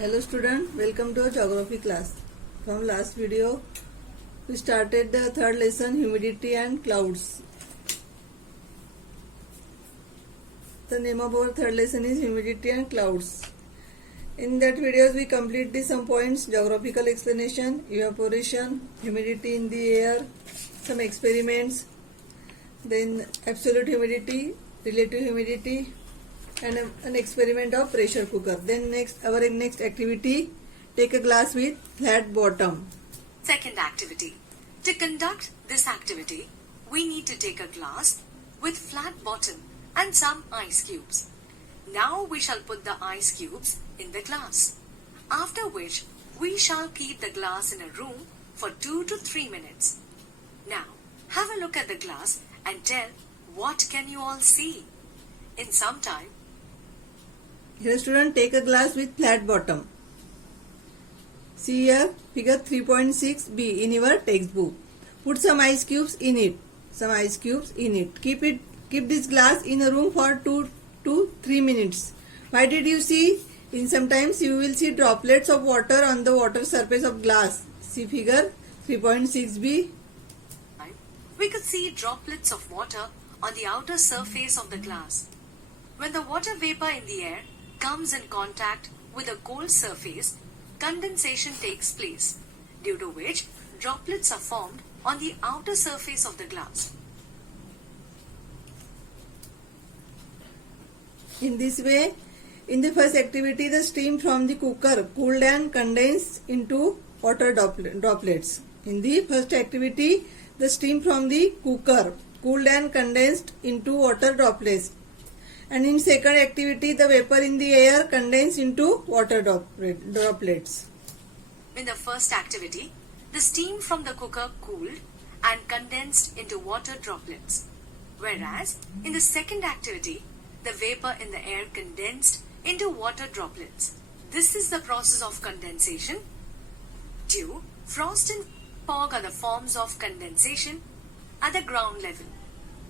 Hello student, welcome to our geography class. From last video, we started the third lesson, humidity and clouds. The name of our third lesson is humidity and clouds. In that video, we complete some points, geographical explanation, evaporation, humidity in the air, some experiments, then absolute humidity, relative humidity, and an experiment of pressure cooker. Then our next activity, take a glass with flat bottom. Second activity. To conduct this activity, we need to take a glass with flat bottom and some ice cubes. Now we shall put the ice cubes in the glass, after which we shall keep the glass in a room for 2 to 3 minutes. Now have a look at the glass and tell what can you all see. In some time, here student, take a glass with flat bottom. See here figure 3.6b in your textbook. Put some ice cubes in it. Keep this glass in a room for 2 to 3 minutes. Why did you see? Sometimes you will see droplets of water on the water surface of glass. See figure 3.6b. We could see droplets of water on the outer surface of the glass. When the water vapor in the air comes in contact with a cold surface, condensation takes place, due to which droplets are formed on the outer surface of the glass. In this way, in the first activity, the steam from the cooker cooled and condensed into water droplets. In the first activity, the steam from the cooker cooled and condensed into water droplets. And in second activity, the vapor in the air condensed into water droplets. In the first activity, the steam from the cooker cooled and condensed into water droplets. Whereas, in the second activity, the vapor in the air condensed into water droplets. This is the process of condensation. Dew, frost and fog are the forms of condensation at the ground level.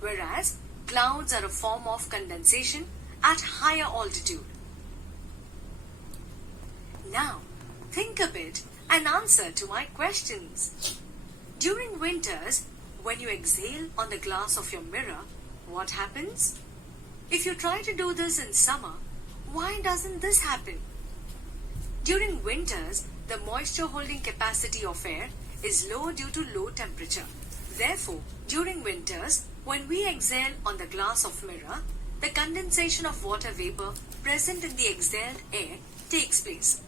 Whereas, clouds are a form of condensation at higher altitude. Now, think a bit and answer to my questions. During winters, when you exhale on the glass of your mirror, what happens? If you try to do this in summer, why doesn't this happen? During winters, the moisture holding capacity of air is low due to low temperature. Therefore, during winters, when we exhale on the glass of mirror, the condensation of water vapor present in the exhaled air takes place.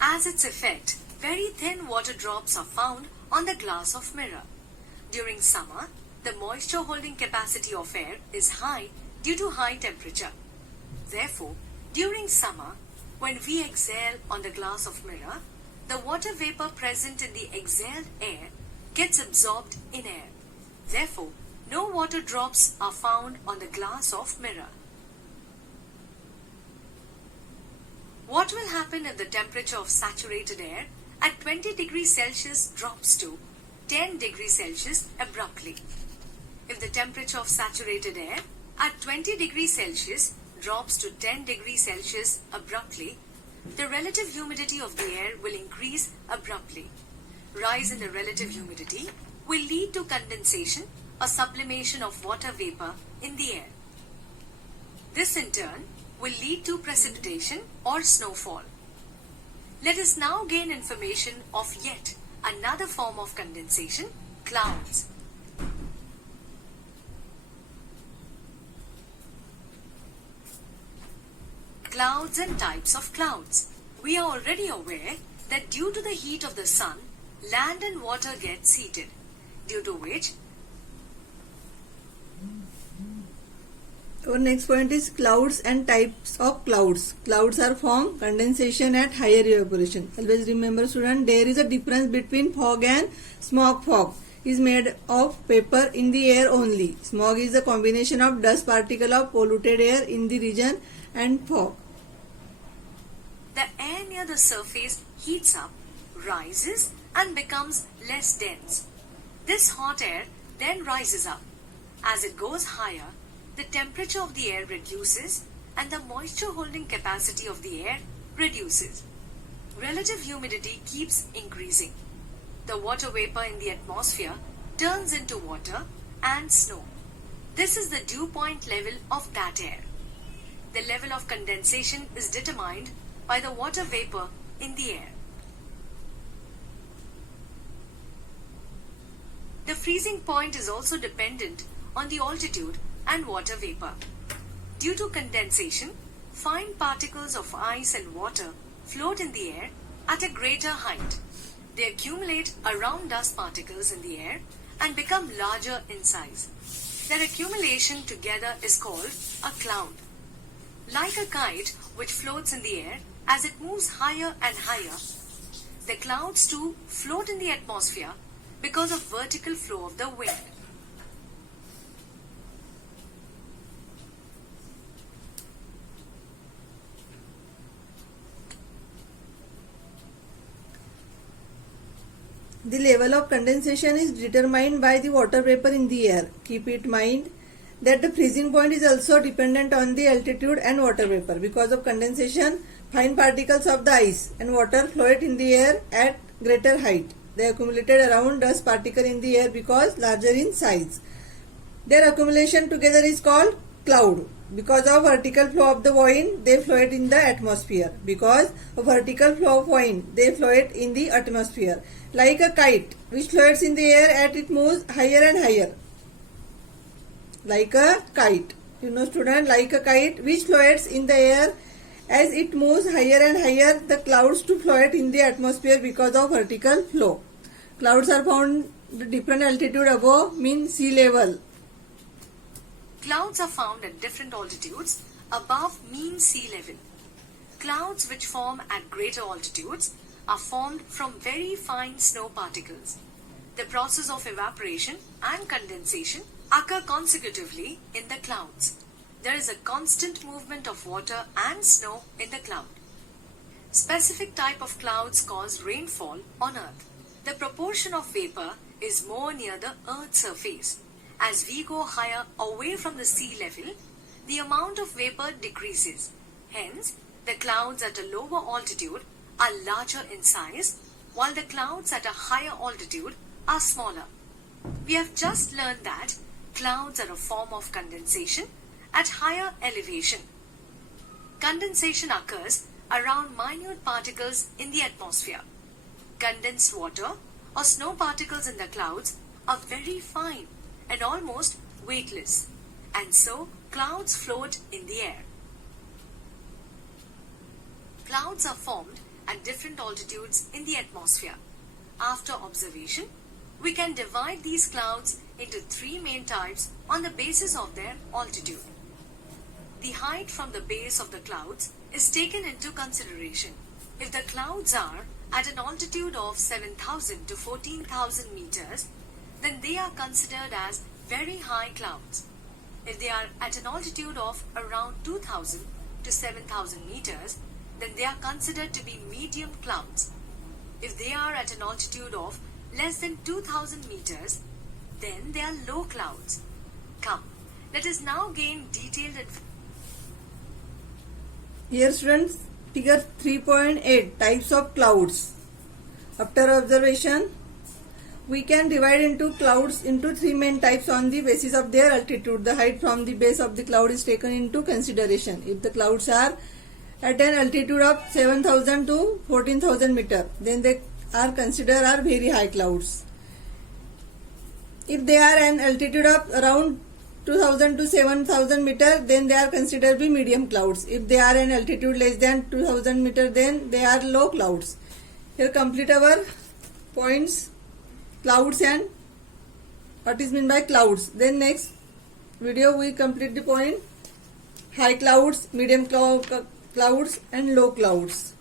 As its effect, very thin water drops are found on the glass of mirror. During summer, the moisture holding capacity of air is high due to high temperature. Therefore, during summer, when we exhale on the glass of mirror, the water vapor present in the exhaled air gets absorbed in air. Therefore, no water drops are found on the glass of mirror. What will happen if the temperature of saturated air at 20 degrees Celsius drops to 10 degrees Celsius abruptly? If the temperature of saturated air at 20 degrees Celsius drops to 10 degrees Celsius abruptly, the relative humidity of the air will increase abruptly. Rise in the relative humidity will lead to condensation or sublimation of water vapor in the air. This in turn will lead to precipitation or snowfall. Let us now gain information of yet another form of condensation, clouds. Clouds and types of clouds. We are already aware that due to the heat of the sun, land and water gets heated, due to which our next point is clouds and types of clouds. Clouds are formed condensation at higher evaporation. Always remember student, there is a difference between fog and smog. Fog is made of vapor in the air only. Smog is a combination of dust particle of polluted air in the region and fog. The air near the surface heats up, rises and becomes less dense. This hot air then rises up. As it goes higher, the temperature of the air reduces and the moisture holding capacity of the air reduces. relative humidity keeps increasing. The water vapor in the atmosphere turns into water and snow. This is the dew point level of that air. The level of condensation is determined by the water vapor in the air. The freezing point is also dependent on the altitude and water vapor. Due to condensation, fine particles of ice and water float in the air at a greater height. They accumulate around dust particles in the air and become larger in size. Their accumulation together is called a cloud. Like a kite which floats in the air, as it moves higher and higher, the clouds too float in the atmosphere because of vertical flow of the wind. The level of condensation is determined by the water vapor in the air. Keep it in mind that the freezing point is also dependent on the altitude and water vapor. Because of condensation, fine particles of the ice and water float in the air at greater height. They accumulated around dust particle in the air because larger in size. Their accumulation together is called cloud. Because of vertical flow of the wind, they float in the atmosphere. Because of vertical flow of wind, they float in the atmosphere. Like a kite which floats in the air as it moves higher and higher. Like a kite. Student, like a kite which floats in the air as it moves higher and higher, the clouds to float in the atmosphere because of vertical flow. Clouds are found at different altitude above mean sea level. Clouds are found at different altitudes above mean sea level. Clouds which form at greater altitudes are formed from very fine snow particles. The process of evaporation and condensation occur consecutively in the clouds. There is a constant movement of water and snow in the cloud. Specific type of clouds cause rainfall on Earth. The proportion of vapor is more near the Earth's surface. As we go higher away from the sea level, the amount of vapor decreases. Hence, the clouds at a lower altitude are larger in size, while the clouds at a higher altitude are smaller. We have just learned that clouds are a form of condensation at higher elevation. Condensation occurs around minute particles in the atmosphere. Condensed water or snow particles in the clouds are very fine and almost weightless, and so clouds float in the air. Clouds are formed at different altitudes in the atmosphere. After observation, we can divide these clouds into three main types on the basis of their altitude. The height from the base of the clouds is taken into consideration. If the clouds are at an altitude of 7,000 to 14,000 meters, then they are considered as very high clouds. If they are at an altitude of around 2,000 to 7,000 meters, then they are considered to be medium clouds. If they are at an altitude of less than 2,000 meters, then they are low clouds. Come, let us now gain detailed information. Here students, figure 3.8 types of clouds. After observation, we can divide into clouds into three main types on the basis of their altitude. The height from the base of the cloud is taken into consideration. If the clouds are at an altitude of 7,000 to 14,000 meter, then they are considered are very high clouds. If they are an altitude of around 2,000 to 7,000 meter, then they are considered to be medium clouds. If they are an altitude less than 2,000 meter, then they are low clouds. Here complete our points, clouds and what is meant by clouds. Then next video we complete the point high clouds, medium clouds and low clouds.